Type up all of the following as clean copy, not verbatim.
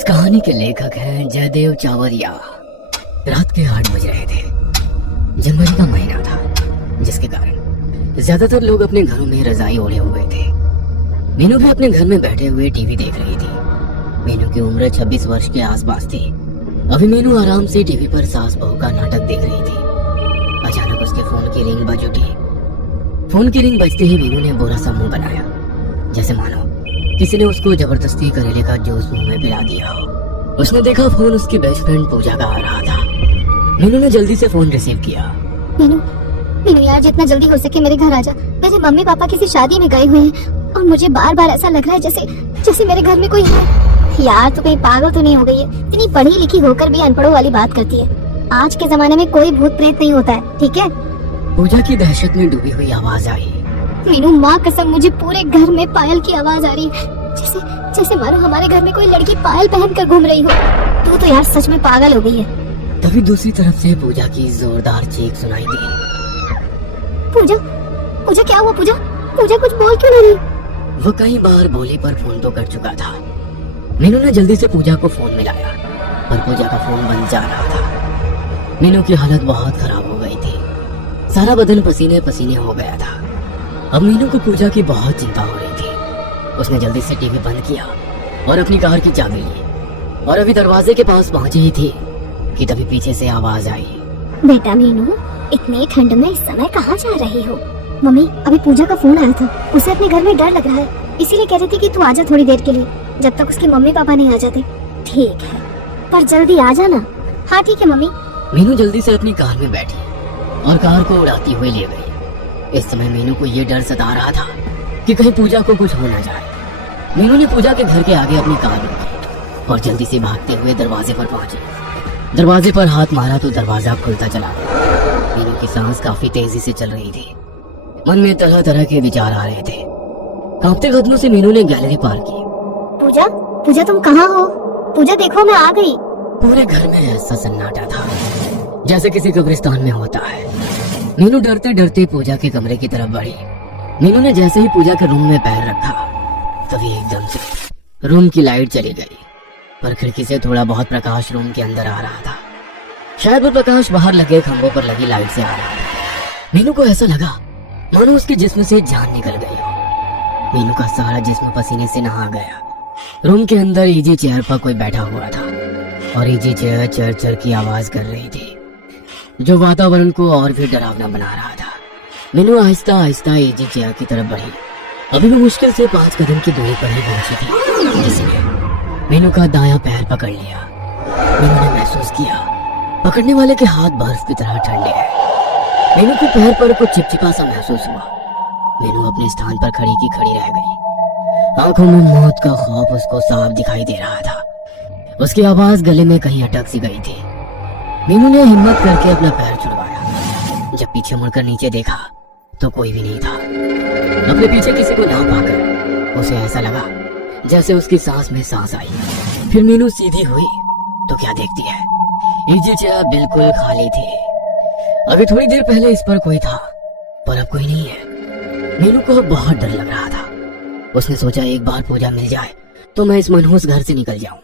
इस कहानी के लेखक हैं जयदेव चावरिया। रात के 8 बज रहे थे। जनवरी का महीना था, जिसके कारण ज्यादातर लोग अपने घरों में रजाई ओढ़े हुए थे। मीनू भी अपने घर में बैठे हुए टीवी देख रही थी। मीनू की उम्र 26 वर्ष के आसपास थी। अभी मीनू आराम से टीवी पर सास बहू का नाटक देख रही थी। अचानक उसके फोन की रिंग बज उठी। फोन की रिंग बजते ही मीनू ने बुरा सा मुंह बनाया, जैसे मानो किसी ने उसको जबरदस्ती करेले का जूस मुंह में पिला दिया हो। उसने देखा फोन उसकी बेस्ट फ्रेंड पूजा का आ रहा था। मीनू ने जल्दी से फोन रिसीव किया। मीनू यार, जितना जल्दी हो सके मेरे घर आ जा। मेरे मम्मी पापा किसी शादी में गए हुए हैं और मुझे बार बार ऐसा लग रहा है जैसे मेरे घर में कोई है। यार तू कहीं पागल तो नहीं हो गई है? इतनी पढ़ी लिखी होकर भी अनपढ़ों वाली बात करती है। आज के जमाने में कोई भूत प्रेत नहीं होता है, ठीक है? पूजा की दहशत में डूबी हुई आवाज आई। मीनू, माँ कसम मुझे पूरे घर में पायल की आवाज आ रही है, जैसे मानो हमारे घर में कोई लड़की पायल पहन कर घूम रही हो। तू तो यार सच में पागल हो गई है। तभी दूसरी तरफ से पूजा की जोरदार चीख सुनाई दी। पूजा क्या हुआ? पूजा कुछ बोल क्यों नहीं रही? वो कई बार बोली पर फोन तो कट चुका था। मीनू ने जल्दी से पूजा को फोन मिलाया, पर पूजा का फोन बंद जा रहा था। मीनू की हालत बहुत खराब हो गई थी। सारा बदन पसीने पसीने हो गया था। अब मीनू को पूजा की बहुत चिंता हो रही थी। उसने जल्दी से टीवी बंद किया और अपनी कार की चाबी ली और अभी दरवाजे के पास पहुंची ही थी कि तभी पीछे से आवाज आई। बेटा मीनू, इतनी ठंड में इस समय कहाँ जा रही हो? मम्मी, अभी पूजा का फोन आया था। उसे अपने घर में डर लग रहा है, इसीलिए कह रही थी कि तू आजा थोड़ी देर के लिए, जब तक उसके मम्मी पापा नहीं आ जाते। ठीक है, पर जल्दी आ जाना। हाँ ठीक है मम्मी। मीनू जल्दी से अपनी कार में बैठी और कार को उड़ाती हुई ले गई। इस समय मीनू को ये डर सता रहा था कि कहीं पूजा को कुछ हो न जाए। मीनू ने पूजा के घर के आगे अपनी कार रोकी और जल्दी से भागते हुए दरवाजे पर पहुंची। दरवाजे पर हाथ मारा तो दरवाजा खुलता चला। मीनू की सांस काफी तेजी से चल रही थी। मन में तरह तरह के विचार आ रहे थे। कांपते कदमों से मीनू ने गैलरी पार की। पूजा तुम कहाँ हो? पूजा देखो, मैं आ गई। पूरे घर में ऐसा सन्नाटा था जैसे किसी कब्रिस्तान में होता है। मीनू डरते डरते पूजा के कमरे की तरफ बढ़ी। मीनू ने जैसे ही पूजा के रूम में पैर रखा, तभी एकदम से रूम की लाइट चली गई, पर खिड़की से थोड़ा बहुत प्रकाश रूम के अंदर आ रहा था। शायद वो प्रकाश बाहर लगे खंभों पर लगी लाइट से आ रहा था। मीनू को ऐसा लगा मानो उसके जिस्म से जान निकल गई हो। मीनू का सारा जिस्म पसीने से नहा गया। रूम के अंदर इजी चेयर पर कोई बैठा हुआ था और इजी चेयर चर चर की आवाज कर रही थी, जो वातावरण को और भी डरावना बना रहा था। मीनू आहिस्ता आहिस्ता इजी चेयर की तरफ बढ़ी। अभी वो मुश्किल से 5 कदम की दूरी पर ही पहुंची थी। किसी ने मीनू का दायां पैर पकड़ लिया। मीनू ने महसूस किया पकड़ने वाले के हाथ बर्फ की तरह ठंडे हैं। मीनू के पैर पर कुछ चिपचिपा सा महसूस हुआ। मीनू अपने स्थान पर खड़ी की खड़ी रह गई। आंखों में मौत का खौफ उसको साफ दिखाई दे रहा था। उसकी आवाज गले में कहीं अटक सी गई थी। मीनू ने हिम्मत करके अपना पैर छुड़वाया। जब पीछे मुड़कर नीचे देखा तो कोई भी नहीं था। अपने पीछे किसी को ना पाकर उसे ऐसा लगा जैसे उसकी सांस में सांस आई। फिर मीनू सीधी हुई तो क्या देखती है, इजी चेयर बिल्कुल खाली थी। अभी थोड़ी देर पहले इस पर कोई था, पर अब कोई नहीं है। मीनू को बहुत डर लग रहा था। उसने सोचा एक बार पूजा मिल जाए तो मैं इस मनहूस घर से निकल जाऊं।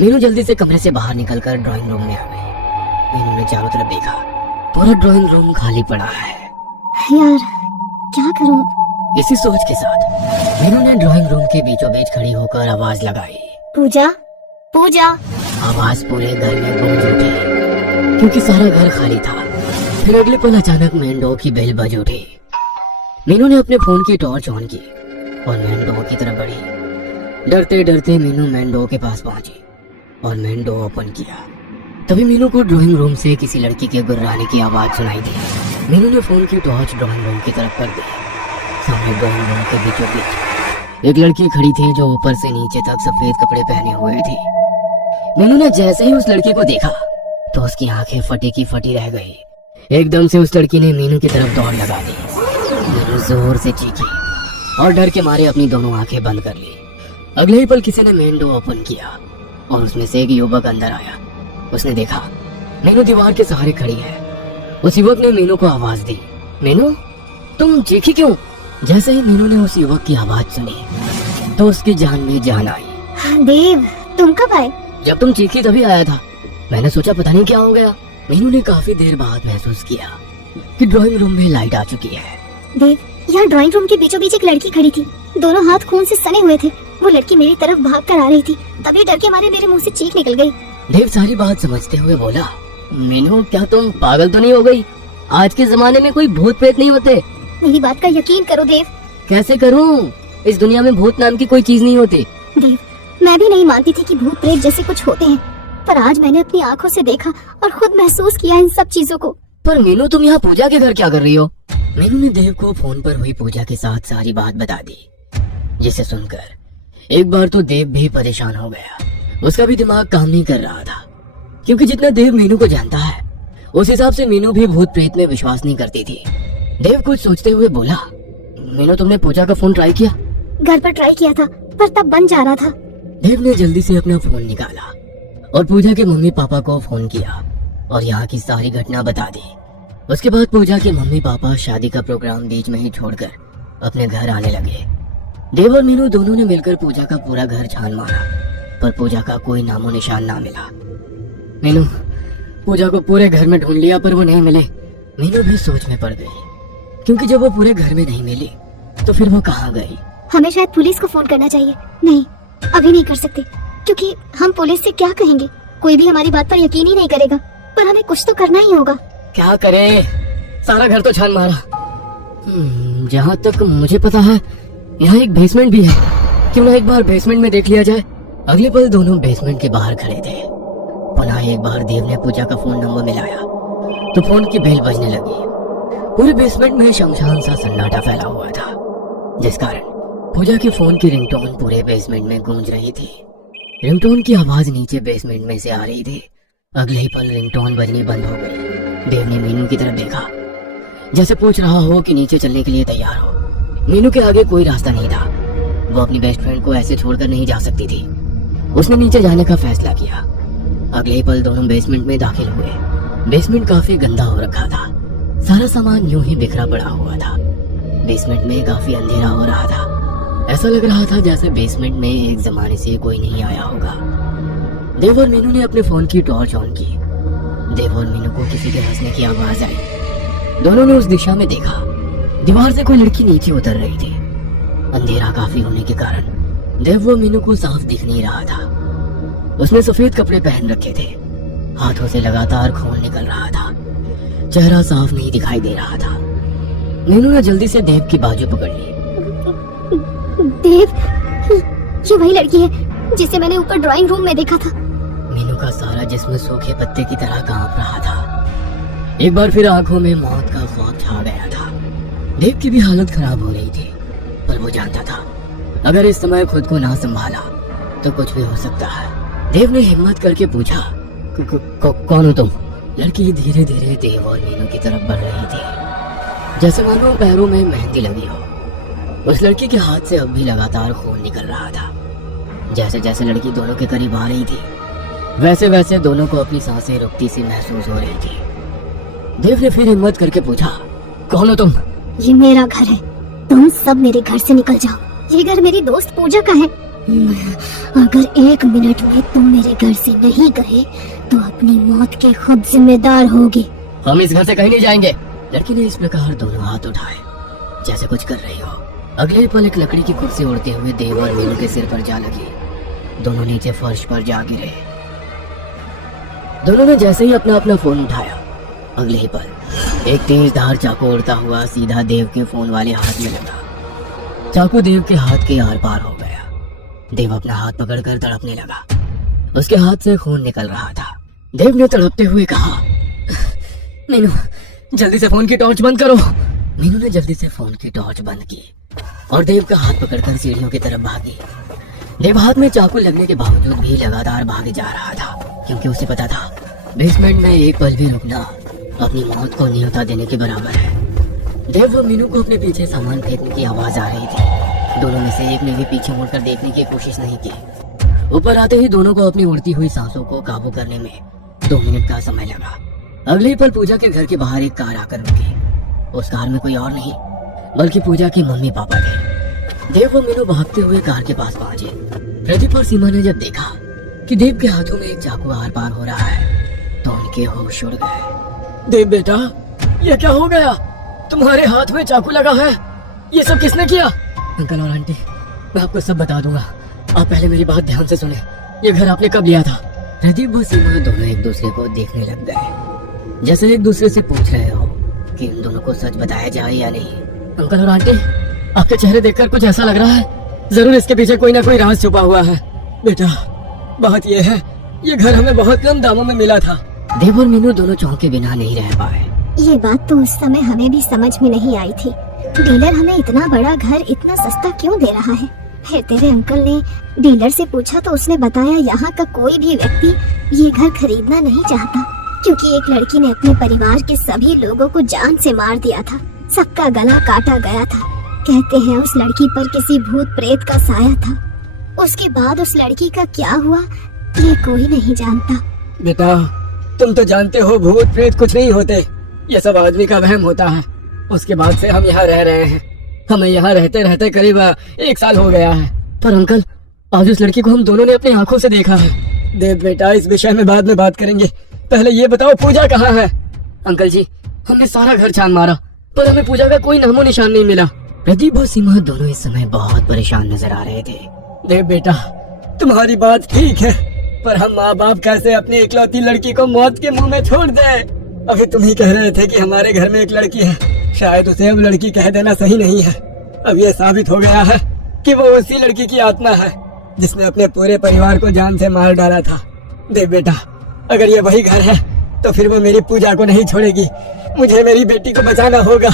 मीनू जल्दी से कमरे से बाहर निकलकर ड्राइंग रूम में आ गई। मीनू ने चारों तरफ देखा, पूरा ड्राइंग रूम खाली पड़ा है। यार क्या करूं? इसी सोच के साथ मीनू ने ड्राइंग रूम के बीचों बीच खड़ी होकर आवाज लगाई, पूजा। आवाज पूरे घर में गूंज उठी क्योंकि सारा घर खाली था। फिर अगले पल अचानक मेन डोर की बेल बज उठी। मीनू ने अपने फोन की टॉर्च ऑन की और मेन डोर की तरफ बढ़ी। डरते डरते मीनू मेन डोर के पास पहुंची और मेन डोर ओपन किया। तभी मीनू को ड्राइंग रूम से किसी लड़की के गुर्राने की आवाज सुनाई दी। मीनू ने फोन की टॉर्च ड्राइंग रूम की तरफ कर दी। सामने ड्राइंग रूम के बीचों बीच एक लड़की खड़ी थी जो ऊपर से नीचे तक सफेद कपड़े पहने हुए थी। मीनू ने जैसे ही उस लड़की को देखा तो उसकी आंखें फटी की फटी रह गई। एकदम से उस लड़की ने मीनू की तरफ दौड़ लगा दी। मीनू जोर से चीखी और डर के मारे अपनी दोनों आंखें बंद कर ली। अगले ही पल किसी ने मेन डोर ओपन किया और उसमें से एक युवक अंदर आया। उसने देखा मीनू दीवार के सहारे खड़ी है। उस युवक ने मीनू को आवाज दी, मीनू तुम चीखी क्यों? जैसे ही मीनू ने उस युवक की आवाज सुनी तो उसकी जान में जान आई। देव, तुम कब आए? जब तुम चीखी तभी आया था। मैंने सोचा पता नहीं क्या हो गया। मीनू ने काफी देर बाद महसूस किया कि ड्राइंग रूम में लाइट आ चुकी है। देव, यहाँ ड्राइंग रूम के बीचों बीच एक लड़की खड़ी थी। दोनों हाथ खून से सने हुए थे। वो लड़की मेरी तरफ भाग कर आ रही थी, तभी डर के मारे मेरे मुंह से चीख निकल गई। देव सारी बात समझते हुए बोला, मीनू क्या तुम पागल तो नहीं हो गई? आज के जमाने में कोई भूत प्रेत नहीं होते। मेरी बात का यकीन करो देव। कैसे करूं? इस दुनिया में भूत नाम की कोई चीज नहीं होती। देव, मैं भी नहीं मानती थी कि भूत प्रेत जैसे कुछ होते हैं, पर आज मैंने अपनी आंखों से देखा और खुद महसूस किया इन सब चीजों को। पर मीनू तुम यहाँ पूजा के घर क्या कर रही हो? मीनू ने देव को फोन पर हुई पूजा के साथ सारी बात बता दी, जिसे सुनकर एक बार तो देव भी परेशान हो गया। उसका भी दिमाग काम नहीं कर रहा था, क्योंकि जितना देव मीनू को जानता है उस हिसाब से मीनू भी भूत प्रेत में विश्वास नहीं करती थी। देव कुछ सोचते हुए बोला, मीनू तुमने पूजा का फोन ट्राई किया? घर पर ट्राई किया था, पर तब बंद जा रहा था। देव ने जल्दी से अपना फोन निकाला और पूजा के मम्मी पापा को फोन किया और यहाँ की सारी घटना बता दी। उसके बाद पूजा के मम्मी पापा शादी का प्रोग्राम बीच में ही छोड़कर अपने घर आने लगे। देव और मीनू दोनों ने मिलकर पूजा का पूरा घर छान मारा, पर पूजा का कोई नामो निशान ना मिला। मीनू, पूजा को पूरे घर में ढूंढ लिया पर वो नहीं मिले। मीनू भी सोच में पड़ गई, क्योंकि जब वो पूरे घर में नहीं मिली तो फिर वो कहाँ गई? हमें शायद पुलिस को फोन करना चाहिए। नहीं, अभी नहीं कर सकते, क्योंकि हम पुलिस से क्या कहेंगे? कोई भी हमारी बात पर यकीन ही नहीं करेगा। पर हमें कुछ तो करना ही होगा। क्या करें? सारा घर तो छान मारा। जहाँ तक मुझे पता है यहाँ एक बेसमेंट भी है। क्यों ना एक बार बेसमेंट में देख लिया जाए। अगले पल दोनों बेसमेंट के बाहर खड़े थे। पुनः एक बार देव ने पूजा का फोन नंबर मिलाया तो फोन की बेल बजने लगी। पूरे बेसमेंट में शमशान सा सन्नाटा फैला हुआ था, जिस कारण पूजा के फोन की रिंगटोन पूरे बेसमेंट में गूंज रही थी। रिंगटोन की आवाज नीचे बेसमेंट में से आ रही थी। अगले ही पल रिंगटोन बजनी बंद हो गई। देव ने मीनू की तरफ देखा, जैसे पूछ रहा हो कि नीचे चलने के लिए तैयार हो। मीनू के आगे कोई रास्ता नहीं था। वो अपनी बेस्ट फ्रेंड को ऐसे छोड़कर नहीं जा सकती थी। उसने नीचे जाने का फैसला किया। अगले ही पल दोनों बेसमेंट में दाखिल हुए। बेसमेंट काफी गंदा हो रखा था। सारा सामान यूं ही बिखरा पड़ा हुआ था। बेसमेंट में काफी अंधेरा हो रहा था। ऐसा लग रहा था जैसे बेसमेंट में एक जमाने से कोई नहीं आया होगा। देव और मीनू ने अपने फोन की टॉर्च ऑन की। देव और मीनू को किसी के हंसने की आवाज आई। दोनों ने उस दिशा में देखा। दीवार से कोई लड़की नीचे उतर रही थी। अंधेरा काफी होने के कारण देव व मीनू को साफ दिख नहीं रहा था। उसने सफेद कपड़े पहन रखे थे। हाथों से लगातार खून निकल रहा था। चेहरा साफ नहीं दिखाई दे रहा था। मीनू ने जल्दी से देव की बाजू पकड़ ली। देव, ये वही लड़की है जिसे मैंने ऊपर ड्राइंग रूम में देखा था। मीनू का सारा जिस्म सूखे पत्ते की तरह कांप रहा था। एक बार फिर आंखों में मौत का खौफ छा गया था। देव की भी हालत खराब हो रही थी, पर वो जानता था अगर इस समय खुद को ना संभाला तो कुछ भी हो सकता है। देव ने हिम्मत करके पूछा, कौन हो तुम? लड़की धीरे धीरे देव और मीनू की तरफ बढ़ रही थी, जैसे मानो पैरों में मेहंदी लगी हो। उस लड़की के हाथ से अब भी लगातार खून निकल रहा था। जैसे जैसे लड़की दोनों के करीब आ रही थी, वैसे वैसे दोनों को अपनी सांसें रुकती सी महसूस हो रही थी। देव ने फिर हिम्मत करके पूछा, कौन हो तुम? ये मेरा घर है, तुम सब मेरे घर से निकल जाओ। ये घर मेरी दोस्त पूजा का है। अगर 1 मिनट में तुम मेरे घर से नहीं गए तो अपनी मौत के खुद जिम्मेदार होगे। हम इस घर से कहीं नहीं जाएंगे। लड़की ने इस प्रकार दोनों हाथ उठाए जैसे कुछ कर रही हो। अगले पल एक लकड़ी की कुर्सी उड़ते हुए देव और मीनू के सिर पर जा लगी। दोनों नीचे फर्श पर जा गिरे। दोनों ने जैसे ही अपना अपना फोन उठाया, अगले ही पल एक तेज धार चाकू उड़ता हुआ सीधा देव के फोन वाले हाथ में लगा। चाकू देव के हाथ के आर पार हो गया। देव अपना हाथ पकड़कर तड़पने लगा। उसके हाथ से खून निकल रहा था। देव ने तड़पते हुए कहा, मीनू जल्दी से फोन की टॉर्च बंद करो। मीनू ने जल्दी से फोन की टॉर्च बंद की और देव का हाथ पकड़कर सीढ़ियों की तरफ भागी। देव हाथ में चाकू लगने के बावजूद भी लगातार भागे जा रहा था, क्योंकि उसे पता था बेसमेंट में एक पल भी रुकना अपनी मौत को न्योता देने के बराबर है। देव व मीनू को अपने पीछे सामान फेंकने की आवाज आ रही थी। दोनों में से एक ने भी पीछे मुड़कर देखने की कोशिश नहीं की। ऊपर आते ही दोनों को अपनी उड़ती हुई सांसों को काबू करने में 2 मिनट का समय लगा। अगले पल पूजा के घर के बाहर एक कार आकर रुकी। उस कार में कोई और नहीं बल्कि पूजा के मम्मी पापा थे। देव व मीनू भागते हुए कार के पास पहुंचे। प्रदीप और सीमा ने जब देखा कि देव के हाथों में एक चाकू आर पार हो रहा है तो उनके होश उड़ गए। देव बेटा, ये क्या हो गया? तुम्हारे हाथ में चाकू लगा है, ये सब किसने किया? अंकल और आंटी, मैं आपको सब बता दूंगा, आप पहले मेरी बात ध्यान से सुने। ये घर आपने कब लिया था? प्रदीप व सीमा दोनों एक दूसरे को देखने लग गए, जैसे एक दूसरे से पूछ रहे हो कि इन दोनों को सच बताया जाए या नहीं। अंकल और आंटी, आपके चेहरे देखकर कुछ ऐसा लग रहा है जरूर इसके पीछे कोई ना कोई राज छुपा हुआ है। बेटा, बात ये है, ये घर हमें बहुत कम दामों में मिला था। देव और मीनू दोनों चौंके बिना नहीं रह पाए। ये बात तो उस समय हमें भी समझ में नहीं आई थी। डीलर हमें इतना बड़ा घर इतना सस्ता क्यों दे रहा है? फिर तेरे अंकल ने डीलर से पूछा तो उसने बताया यहाँ का कोई भी व्यक्ति ये घर खरीदना नहीं चाहता, क्योंकि एक लड़की ने अपने परिवार के सभी लोगों को जान से मार दिया था, सबका गला काटा गया था। कहते हैं उस लड़की पर किसी भूत प्रेत का साया था। उसके बाद उस लड़की का क्या हुआ ये कोई नहीं जानता। बेटा, तुम तो जानते हो भूत प्रेत कुछ नहीं होते, ये सब आदमी का वहम होता है। उसके बाद से हम यहाँ रह रहे हैं, हमें यहाँ रहते रहते करीब 1 साल हो गया है। पर अंकल, आज उस लड़की को हम दोनों ने अपनी आंखों से देखा है। देव बेटा, इस विषय में बाद में बात करेंगे, पहले ये बताओ पूजा कहाँ है? अंकल जी, हमने सारा घर छान मारा पर हमें पूजा का कोई नामो निशान नहीं मिला। प्रदीप और सीमा दोनों इस समय बहुत परेशान नजर आ रहे थे। देव बेटा, तुम्हारी बात ठीक है, पर हम माँ बाप कैसे अपनी इकलौती लड़की को मौत के मुंह में छोड़ दे? अभी तुम ही कह रहे थे कि हमारे घर में एक लड़की है, शायद उसे अब लड़की कह देना सही नहीं है। अब ये साबित हो गया है कि वो उसी लड़की की आत्मा है जिसने अपने पूरे परिवार को जान से मार डाला था। देव बेटा, अगर ये वही घर है तो फिर वो मेरी पूजा को नहीं छोड़ेगी, मुझे मेरी बेटी को बचाना होगा।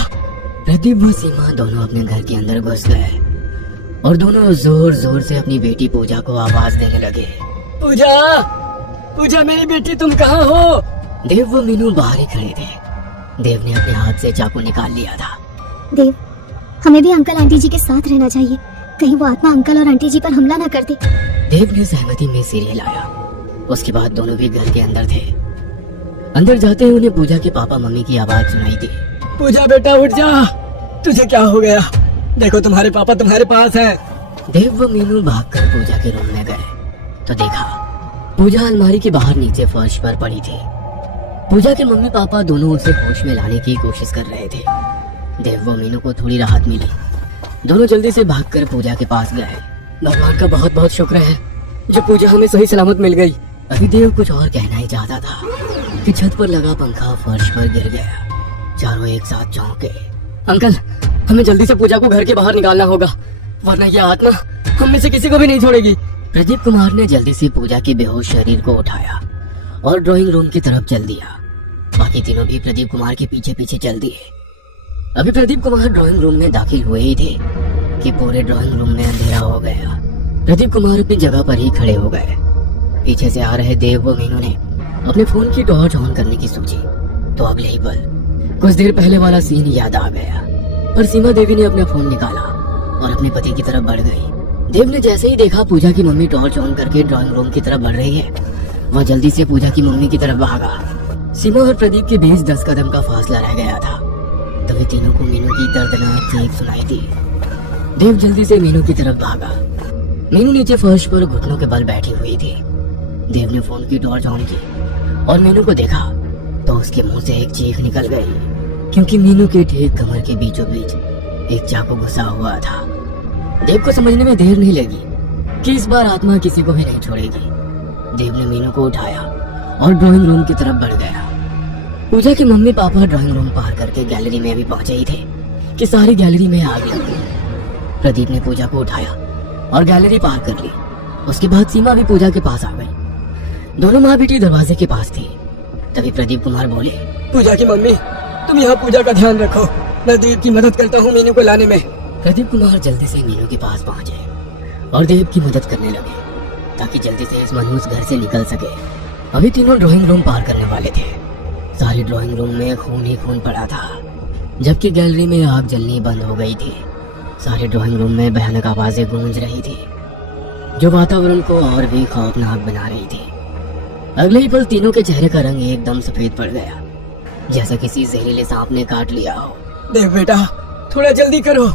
प्रदीप व सीमा दोनों अपने घर के अंदर घुस गए और दोनों जोर जोर से अपनी बेटी पूजा को आवाज देने लगे। पूजा, पूजा मेरी बेटी, तुम कहाँ हो? देव व मीनू बाहर ही खड़े थे। देव ने अपने हाथ से चाकू निकाल लिया था। देव, हमें भी अंकल आंटी जी के साथ रहना चाहिए, कहीं वो आत्मा अंकल और आंटी जी पर हमला न कर दे। देव ने सहमति में सिर हिलाया। उसके बाद दोनों भी घर के अंदर थे। अंदर जाते ही उन्हें पूजा के पापा मम्मी की आवाज सुनाई दी। पूजा बेटा, उठ जा, तुझे क्या हो गया? देखो तुम्हारे पापा तुम्हारे पास हैं। देव व मीनू भागकर पूजा के रूम में गए तो देखा पूजा अलमारी के बाहर नीचे फर्श पर पड़ी थी। पूजा के मम्मी पापा दोनों उसे होश में लाने की कोशिश कर रहे थे। देव व मीनू को थोड़ी राहत मिली। दोनों जल्दी से भागकर पूजा के पास गए। भगवान का बहुत बहुत शुक्र है जो पूजा हमें सही सलामत मिल गई। अभी देव कुछ और कहना ही चाहता था कि छत पर लगा पंखा फर्श पर गिर गया। चारों एक साथ चौंके। अंकल, हमें जल्दी से पूजा को घर के बाहर निकालना होगा, वरना यह आत्मा हम में से किसी को भी नहीं छोड़ेगी। प्रदीप कुमार ने जल्दी से पूजा के बेहोश शरीर को उठाया और ड्राइंग रूम की तरफ चल दिया। बाकी तीनों भी प्रदीप कुमार के पीछे पीछे चल दिए। अभी प्रदीप कुमार ड्राइंग रूम में दाखिल हुए ही थे कि पूरे ड्राइंग रूम में अंधेरा हो गया। प्रदीप कुमार अपनी जगह पर ही खड़े हो गए। पीछे से आ रहे देव व मीनू ने अपने फोन की टॉर्च ऑन करने की सोची तो अगले ही पल कुछ देर पहले वाला सीन याद आ गया। पर सीमा देवी ने अपना फोन निकाला और अपने पति की तरफ बढ़ गई। देव ने जैसे ही देखा पूजा की मम्मी टॉर्च ऑन करके ड्राइंग रूम की तरफ बढ़ रही है, वह जल्दी से पूजा की मम्मी की तरफ भागा। सीमा और प्रदीप के बीच 10 कदम का फासला रह गया था। तभी तीनों को मीनू की दर्दनाक चीख सुनाई दी। देव जल्दी से मीनू की तरफ भागा। मीनू नीचे फर्श पर घुटनों के बल बैठी हुई थी। देव ने फोन की टॉर्च ऑन की और मीनू को देखा तो उसके मुंह से एक चीख निकल गई, क्योंकि मीनू के ठीक कमर के बीचों बीच एक चाकू घुसा हुआ था। देव को समझने में देर नहीं लगी कि इस बार आत्मा किसी को भी नहीं छोड़ेगी। देव ने मीनू को उठाया और ड्राइंग रूम की तरफ बढ़ गया। पूजा के मम्मी पापा ड्राइंग रूम पार करके गैलरी में भी पहुंचे ही थे कि सारी गैलरी में आग लग गई। प्रदीप ने पूजा को उठाया और गैलरी पार कर ली। उसके बाद सीमा भी पूजा के पास आ गई। दोनों माँ बेटी दरवाजे के पास थी। तभी प्रदीप कुमार बोले, पूजा की मम्मी, तुम यहाँ पूजा का ध्यान रखो, मैं देव की मदद करता हूँ मीनू को लाने में। प्रदीप कुमार जल्दी से मीनू के पास पहुंचे और देव की मदद करने लगे ताकि जल्दी से इस मनहूस घर से निकल सके। अभी तीनों ड्राइंग रूम पार करने वाले थे। सारी ड्राइंग रूम में खून ही खून पड़ा था, जबकि गैलरी में आग जलनी बंद हो गई थी। सारे ड्राइंग रूम में भयानक आवाजें गूंज रही थी जो वातावरण को और भी खौफनाक बना रही थी। अगले ही पल तीनों के चेहरे का रंग एकदम सफेद पड़ गया, जैसा किसी जहरीले सांप ने काट लिया हो। देव बेटा, थोड़ा जल्दी करो।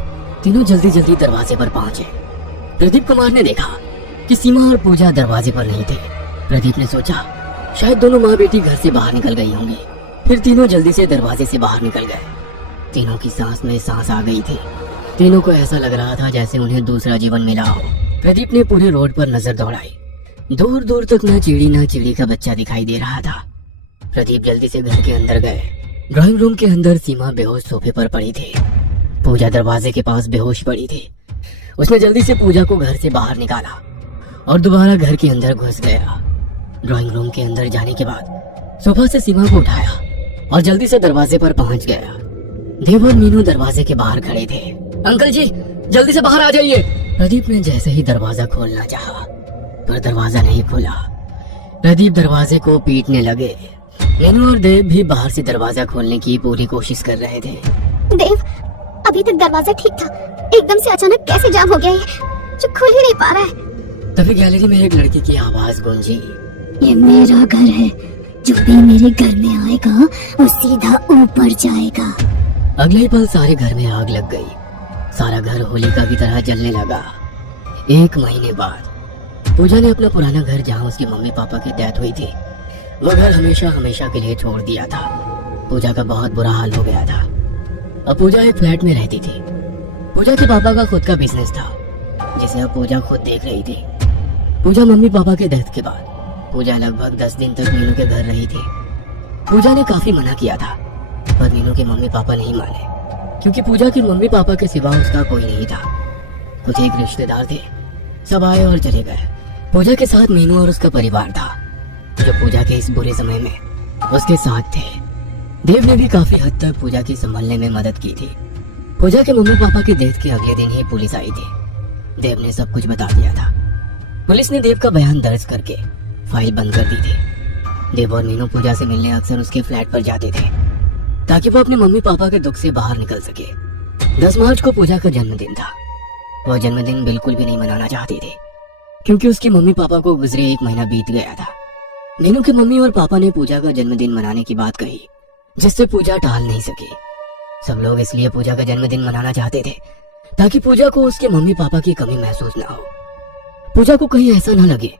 तीनों जल्दी जल्दी दरवाजे पर पहुंचे। प्रदीप कुमार ने देखा कि सीमा और पूजा दरवाजे पर नहीं थे। प्रदीप ने सोचा शायद दोनों माँ बेटी घर से बाहर निकल गई होंगी। फिर तीनों जल्दी से दरवाजे से बाहर निकल गए। तीनों की सांस में सांस आ गई थी। तीनों को ऐसा लग रहा था जैसे उन्हें दूसरा जीवन मिला हो। प्रदीप ने पूरे रोड पर नजर दौड़ाई। दूर दूर तक ना चिड़ी का बच्चा दिखाई दे रहा था। प्रदीप जल्दी से घर के अंदर गए। ड्राइंग रूम के अंदर सीमा बेहोश सोफे पर पड़ी थी। पूजा दरवाजे के पास बेहोश पड़ी थी। उसने जल्दी से पूजा को घर से बाहर निकाला और दोबारा घर के अंदर घुस गया। ड्राइंग रूम के अंदर जाने के बाद सोफा से सीमा को उठाया और जल्दी से दरवाजे पर पहुंच गया। देव और मीनू दरवाजे के बाहर खड़े थे। अंकल जी जल्दी से बाहर आ जाइए। प्रदीप ने जैसे ही दरवाजा खोलना चाहा पर दरवाजा नहीं खुला। प्रदीप दरवाजे को पीटने लगे। मीनू और देव भी बाहर से दरवाजा खोलने की पूरी कोशिश कर रहे थे। देव, अभी तक दरवाजा ठीक था, एकदम से अचानक कैसे जाम हो गया ये, जो खुल ही नहीं पा रहा है। तभी गैलरी में एक लड़की की आवाज गूंजी। ये मेरा घर है, जो भी मेरे घर में आएगा वो सीधा ऊपर जाएगा। अगले ही पल सारे घर में आग लग गई। सारा घर होलिका की तरह जलने लगा। 1 महीने बाद पूजा ने अपना पुराना घर, जहाँ उसके मम्मी पापा की डेथ हुई थी, वो घर हमेशा हमेशा के लिए छोड़ दिया था। पूजा का बहुत बुरा हाल हो गया था। अब पूजा एक फ्लैट में रहती थी। पूजा के पापा का खुद का बिजनेस था, जिसे अब पूजा खुद देख रही थी। पूजा मम्मी पापा के डेथ के बाद पूजा लगभग 10 दिन तक मीनू के घर रही थी। पूजा ने काफी मना किया था, पर मीनू के मम्मी पापा नहीं माने, क्योंकि पूजा के मम्मी पापा के सिवा उसका कोई नहीं था। कुछ एक रिश्तेदार थे, सब आए और चले गए। पूजा के साथ मीनू और उसका परिवार था, जो पूजा के इस बुरे समय में उसके साथ थे। देव ने भी काफी हद तक पूजा की संभालने में मदद की थी। पूजा के मम्मी पापा की डेथ के अगले दिन ही पुलिस आई थी। देव ने सब कुछ बता दिया था। पुलिस ने देव का बयान दर्ज करके फाइल बंद कर दी थी। देव और मीनू पूजा से मिलने अक्सर उसके फ्लैट पर जाते थे, ताकि वो अपने मम्मी पापा के दुख से बाहर निकल सके। 10 मार्च को पूजा का जन्मदिन था। वह जन्मदिन बिल्कुल भी नहीं मनाना चाहती थी, क्योंकि उसके मम्मी पापा को गुजरे 1 महीना बीत गया था। मीनू के मम्मी और पापा ने पूजा का जन्मदिन मनाने की बात कही, जिससे पूजा टाल नहीं सकी। सब लोग इसलिए पूजा का जन्मदिन मनाना चाहते थे, ताकि पूजा को उसके मम्मी पापा की कमी महसूस ना हो। पूजा को कहीं ऐसा ना लगे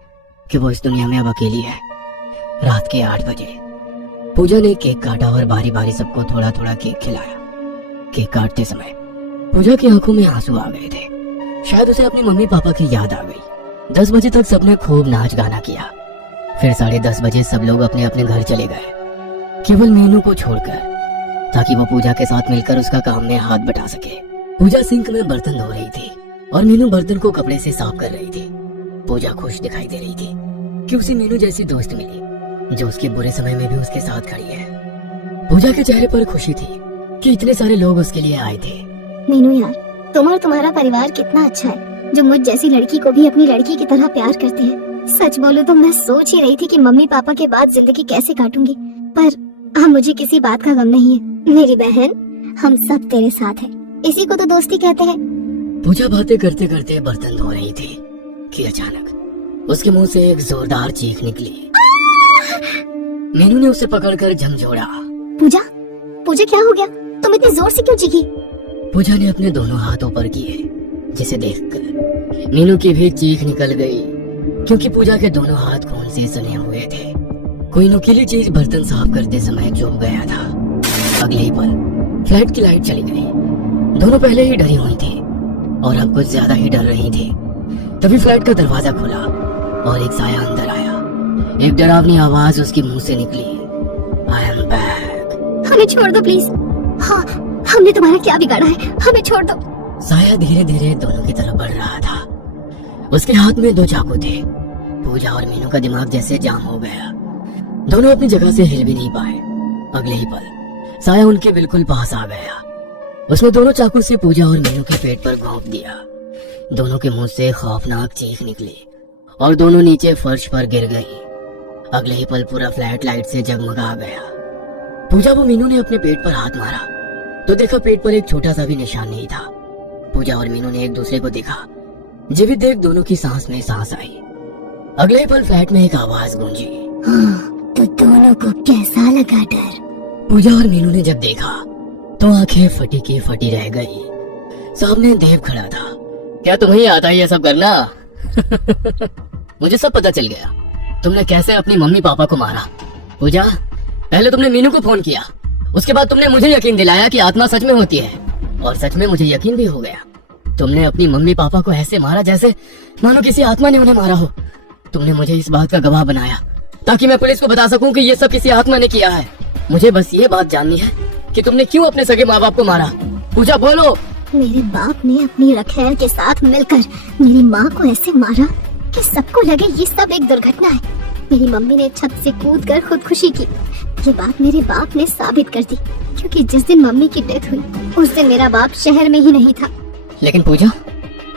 कि वो इस दुनिया में अब अकेली है। रात के 8 बजे पूजा ने केक काटा और बारी बारी सबको थोड़ा थोड़ा केक खिलाया। केक काटते समय पूजा की आंखों में आंसू आ गए थे। शायद उसे अपने मम्मी पापा की याद आ गई। 10 बजे तक सबने खूब नाच गाना किया। फिर 10:30 बजे सब लोग अपने अपने घर चले गए, केवल मीनू को छोड़कर, ताकि वो पूजा के साथ मिलकर उसका काम में हाथ बटा सके। पूजा सिंक में बर्तन धो रही थी और मीनू बर्तन को कपड़े से साफ कर रही थी। पूजा खुश दिखाई दे रही थी कि उसे मीनू जैसी दोस्त मिली, जो उसके बुरे समय में भी उसके साथ खड़ी है। पूजा के चेहरे पर खुशी थी कि इतने सारे लोग उसके लिए आए थे। मीनू यार, तुम और तुम्हारा परिवार कितना अच्छा है, जो मुझ जैसी लड़की को भी अपनी लड़की की तरह प्यार करते हैं। सच बोलूं तो मैं सोच ही रही थी कि मम्मी पापा के बाद जिंदगी कैसे काटूंगी, पर अब मुझे किसी बात का गम नहीं है। मेरी बहन, हम सब तेरे साथ हैं। इसी को तो दोस्ती कहते हैं। पूजा बातें करते करते बर्तन धो रही थी कि अचानक उसके मुंह से एक जोरदार चीख निकली। मीनू ने उसे पकड़कर झंझोड़ा। पूजा, पूजा क्या हो गया? तुम इतनी जोर से क्यों चीखी? पूजा ने अपने दोनों हाथ ऊपर किए, जिसे देखकर मीनू की भी चीख निकल गई, क्योंकि पूजा के दोनों हाथ खून से सने हुए थे। कोई नुकीली चीज बर्तन साफ करते समय चुभ गया था। अगले ही पल फ्लैट की लाइट चली गई। दोनों पहले ही डरी हुई थी और अब कुछ ज्यादा ही डर रही थी। तभी फ्लैट का दरवाजा खुला और एक साया अंदर आया। एक डरावनी आवाज उसके मुंह से निकली, आई एम बैक। हमें छोड़ दो प्लीज। हाँ, हमने तुम्हारा क्या बिगाड़ा है? हमें छोड़ दो। साया धीरे धीरे दोनों की तरफ बढ़ रहा था। उसके हाथ में 2 चाकू थे। पूजा और मीनू का दिमाग जैसे जाम हो गया। दोनों अपनी जगह से हिल भी नहीं पाए। अगले ही पल साया उनके बिल्कुल पास आ गया। उसने दोनों चाकू से पूजा और मीनू के पेट पर घोंप दिया। दोनों के मुंह से खौफनाक चीख निकली और दोनों नीचे फर्श पर गिर गई। अगले ही पल पूरा फ्लैट लाइट से जगमगा गया। पूजा व मीनू ने अपने पेट पर हाथ मारा तो देखा पेट पर एक छोटा सा भी निशान नहीं था। पूजा और मीनू ने एक दूसरे को देखा। जीवित देख दोनों की सांस में सांस आई। अगले ही पल फ्लैट में एक आवाज गूंजी, हाँ, तो दोनों को कैसा लगा डर? पूजा और मीनू ने जब देखा तो आंखें फटी की फटी रह गई। सामने देव खड़ा था। क्या तुम्हें आता है ये सब करना? मुझे सब पता चल गया। तुमने कैसे अपनी मम्मी पापा को मारा। पूजा, पहले तुमने मीनू को फोन किया, उसके बाद तुमने मुझे यकीन दिलाया कि आत्मा सच में होती है, और सच में मुझे यकीन भी हो गया। तुमने अपनी मम्मी पापा को ऐसे मारा जैसे मानो किसी आत्मा ने उन्हें मारा हो। तुमने मुझे इस बात का गवाह बनाया ताकि मैं पुलिस को बता सकूं कि ये सब किसी आत्मा ने किया है। मुझे बस ये बात जाननी है कि तुमने क्यों अपने सगे माँ बाप को मारा। पूजा बोलो। मेरे बाप ने अपनी रखैल के साथ मिलकर मेरी माँ को ऐसे मारा कि सबको लगे ये सब एक दुर्घटना है। मेरी मम्मी ने छत से कूदकर खुदकुशी की। ये बात मेरे बाप ने साबित कर दी, क्योंकि जिस दिन मम्मी की डेथ हुई उस दिन मेरा बाप शहर में ही नहीं था। लेकिन पूजा,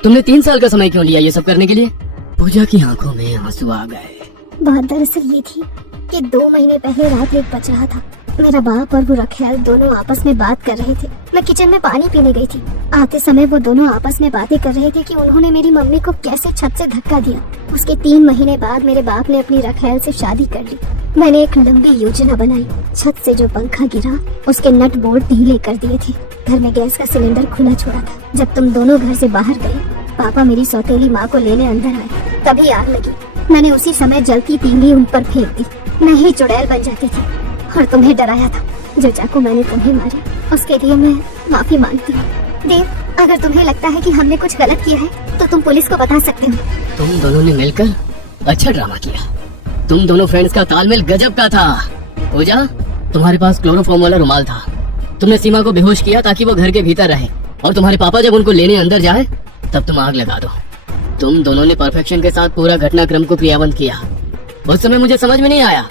तुमने 3 साल का समय क्यों लिया ये सब करने के लिए। पूजा की आंखों में आंसू आ गए। बात दरअसल ये थी कि 2 महीने पहले रात 1 बज रहा था। मेरा बाप और वो रखैल दोनों आपस में बात कर रहे थे। मैं किचन में पानी पीने गई थी। आते समय वो दोनों आपस में बातें कर रहे थे कि उन्होंने मेरी मम्मी को कैसे छत से धक्का दिया। उसके 3 महीने बाद मेरे बाप ने अपनी रखैल से शादी कर ली। मैंने एक लंबी योजना बनाई। छत से जो पंखा गिरा उसके नट बोल्ट ढीले कर दिए थे। घर में गैस का सिलेंडर खुला छोड़ा था। जब तुम दोनों घर से बाहर गए, पापा मेरी सौतेली माँ को लेने अंदर आए, तभी आग लगी। मैंने उसी समय जलती तीली उन पर फेंक दी। मैं ही चुड़ैल बन जाती थी और तुम्हें डराया था। जो चाकू मैंने तुम्हें मारे उसके लिए मैं माफी मांगती हूँ। देव, अगर तुम्हें लगता है कि हमने कुछ गलत किया है तो तुम पुलिस को बता सकते हो। तुम दोनों ने मिलकर अच्छा ड्रामा किया। तुम दोनों फ्रेंड्स का तालमेल गजब का था। पूजा, तुम्हारे पास क्लोरोफॉर्म वाला रुमाल था। तुमने सीमा को बेहोश किया ताकि वो घर के भीतर रहे, और तुम्हारे पापा जब उनको लेने अंदर जाए तब तुम आग लगा दो। तुम दोनों ने परफेक्शन के साथ पूरा घटनाक्रम को क्रियान्वित किया। उस समय मुझे समझ में नहीं आया,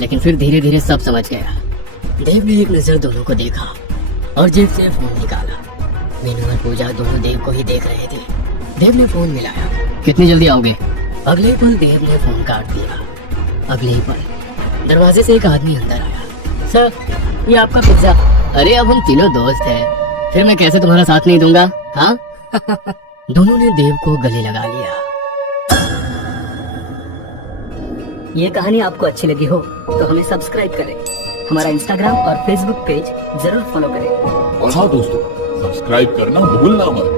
लेकिन फिर धीरे धीरे सब समझ गया। देव ने एक नजर दोनों को देखा और जेब से फोन निकाला। मीनू और पूजा दोनों देव को ही देख रहे थे। देव ने फोन मिलाया। कितनी जल्दी आओगे। अगले ही पल देव ने फोन काट दिया। अगले ही पल दरवाजे से एक आदमी अंदर आया। सर, ये आपका पिज्जा। अरे अब हम तीनों दोस्त हैं, फिर मैं कैसे तुम्हारा साथ नहीं दूंगा। हाँ दोनों ने देव को गले लगा लिया। ये कहानी आपको अच्छी लगी हो तो हमें सब्सक्राइब करें, हमारा इंस्टाग्राम और फेसबुक पेज जरूर फॉलो करें। और हाँ दोस्तों, सब्सक्राइब करना भूलना मत।